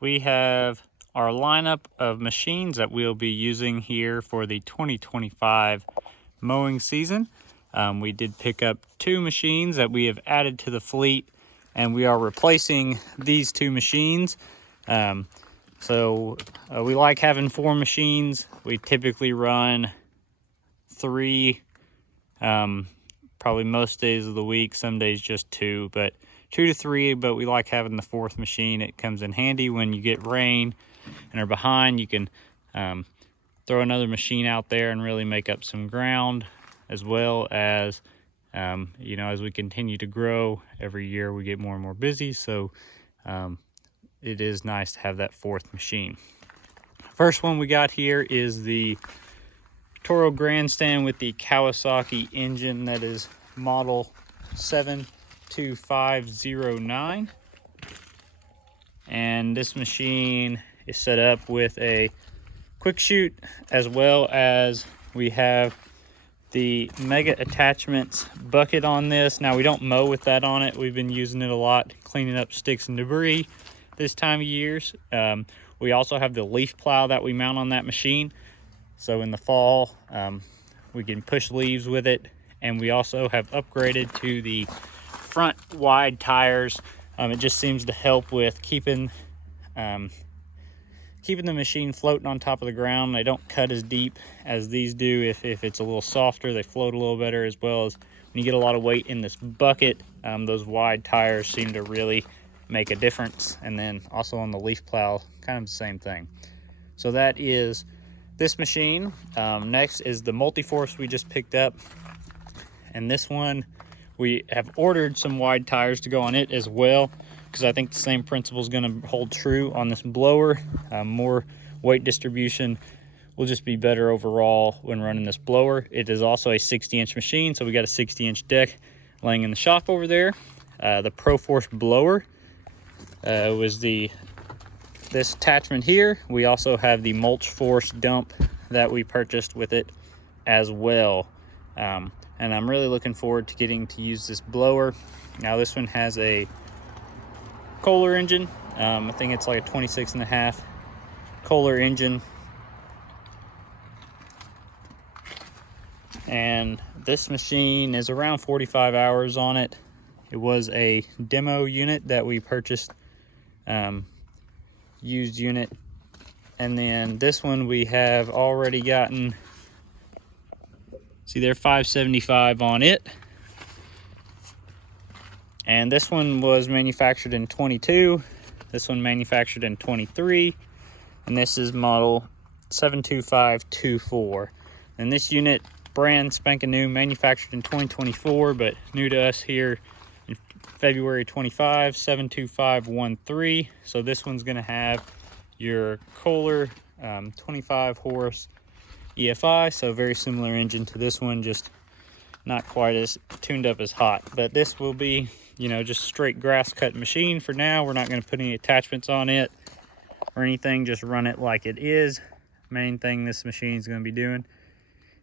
we have our lineup of machines that we'll be using here for the 2025 mowing season. We did pick up 2 machines that we have added to the fleet, and we are replacing these 2 machines. We like having 4 machines. We typically run 3, probably most days of the week, some days just 2, but 2 to 3, but we like having the 4th machine. It comes in handy when you get rain and are behind. You can throw another machine out there and really make up some ground, as well as as we continue to grow every year, we get more and more busy, so it is nice to have that 4th machine. First one we got here is the Toro Grandstand with the Kawasaki engine. That is model 72509. And this machine is set up with a quick shoot, as well as we have the Mega Attachments bucket on this. Now, we don't mow with that on it. We've been using it a lot, cleaning up sticks and debris this time of years. We also have the leaf plow that we mount on that machine. So in the fall, we can push leaves with it. And we also have upgraded to the front wide tires. It just seems to help with keeping the machine floating on top of the ground. They don't cut as deep as these do. If it's a little softer, they float a little better, as well as when you get a lot of weight in this bucket, those wide tires seem to really make a difference. And then also on the leaf plow, kind of the same thing. So that is this machine. Next is the Multi-Force we just picked up. And this one, we have ordered some wide tires to go on it as well, because I think the same principle is going to hold true on this blower. More weight distribution will just be better overall when running this blower. It is also a 60-inch machine, so we got a 60-inch deck laying in the shop over there. The Pro Force blower was this attachment here. We also have the Mulch Force dump that we purchased with it as well. And I'm really looking forward to getting to use this blower. Now, this one has a Kohler engine. I think it's like a 26.5 Kohler engine. And this machine is around 45 hours on it. It was a demo unit that we purchased, used unit. And then this one we have already gotten, see there, 575 on it. And this one was manufactured in 22. This one manufactured in 23. And this is model 72524. And this unit, brand spanking new, manufactured in 2024, but new to us here in February 25, 72513. So this one's gonna have your Kohler 25 horse EFI, so very similar engine to this one, just not quite as tuned up as hot. But this will be, just straight grass cut machine for now. We're not going to put any attachments on it or anything, just run it like it is. Main thing this machine is going to be doing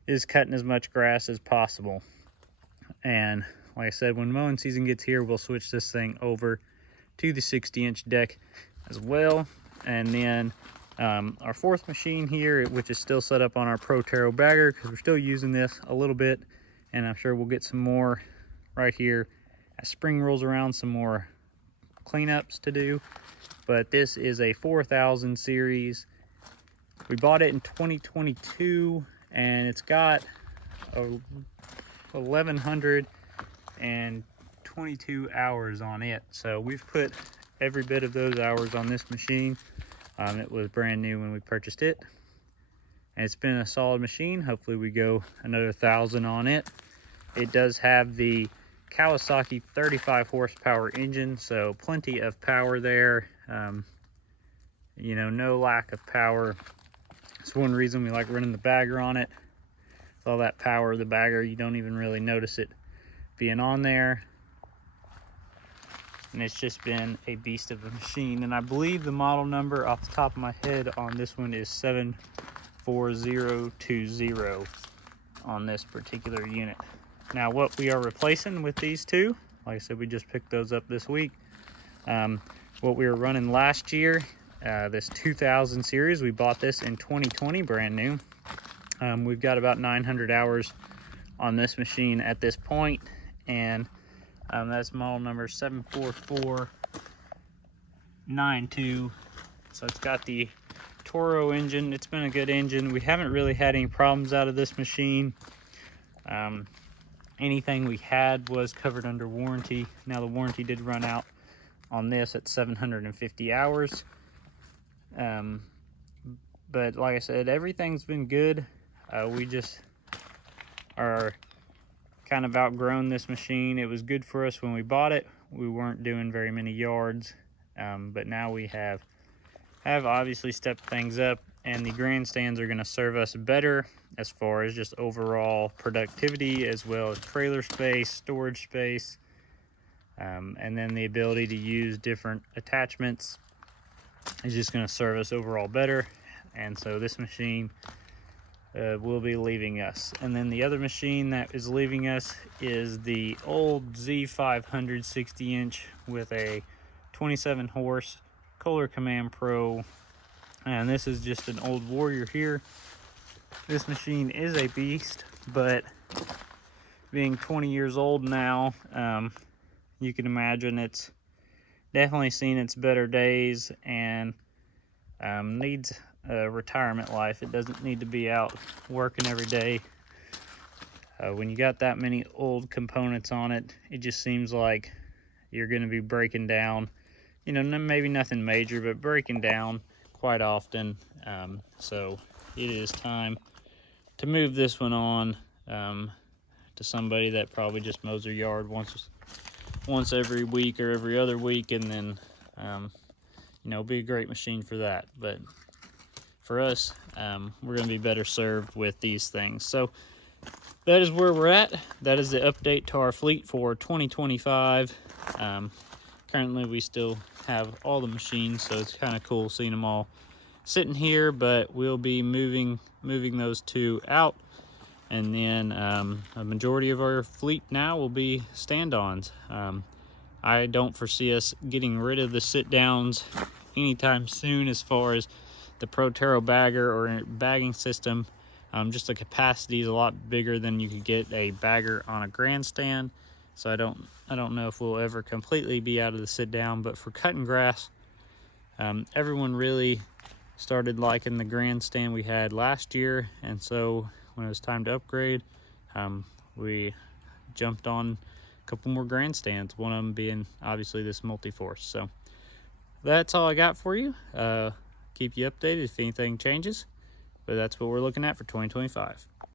is cutting as much grass as possible. And like I said, when mowing season gets here, we'll switch this thing over to the 60-inch deck as well. And then our 4th machine here, which is still set up on our Pro Toro bagger, because we're still using this a little bit, and I'm sure we'll get some more right here as spring rolls around, some more cleanups to do. But this is a 4000 series. We bought it in 2022, and it's got 1122 hours on it. So we've put every bit of those hours on this machine. It was brand new when we purchased it, and it's been a solid machine. Hopefully we go another 1,000 on it. It does have the Kawasaki 35 horsepower engine, so plenty of power there. No lack of power. It's one reason we like running the bagger on it. With all that power of the bagger, you don't even really notice it being on there. And it's just been a beast of a machine. And I believe the model number off the top of my head on this one is 74020 on this particular unit. Now, what we are replacing with these 2, like I said, we just picked those up this week. What we were running last year this 2000 series. We bought this in 2020, brand new. We've got about 900 hours on this machine at this point, and that's model number 74492. So it's got the Toro engine. It's been a good engine. We haven't really had any problems out of this machine. Anything we had was covered under warranty. Now the warranty did run out on this at 750 hours. But like I said, everything's been good. We just are kind of outgrown this machine. It was good for us when we bought it. We weren't doing very many yards, but now we have obviously stepped things up, and the grandstands are going to serve us better as far as just overall productivity, as well as trailer space, storage space, and then the ability to use different attachments is just going to serve us overall better. And so this machine will be leaving us. And then the other machine that is leaving us is the old Z500 60-inch with a 27 horse Kohler Command Pro, and this is just an old Warrior here. This machine is a beast, but being 20 years old now, you can imagine it's definitely seen its better days, and needs a retirement life. It doesn't need to be out working every day. When you got that many old components on it, it just seems like you're going to be breaking down. You know, maybe nothing major, but breaking down quite often. So it is time to move this one on to somebody that probably just mows their yard once every week or every other week, and then you know, be a great machine for that. But for us, we're going to be better served with these things. So that is where we're at. That is the update to our fleet for 2025. Currently we still have all the machines, so it's kind of cool seeing them all sitting here, but we'll be moving those two out, and then a majority of our fleet now will be stand-ons. I don't foresee us getting rid of the sit-downs anytime soon as far as the Toro bagger or bagging system. Just the capacity is a lot bigger than you could get a bagger on a grandstand. So I don't know if we'll ever completely be out of the sit down, but for cutting grass, everyone really started liking the grandstand we had last year, and so when it was time to upgrade, we jumped on a couple more grandstands, one of them being obviously this multi-force. So that's all I got for you. Keep you updated if anything changes, but that's what we're looking at for 2025.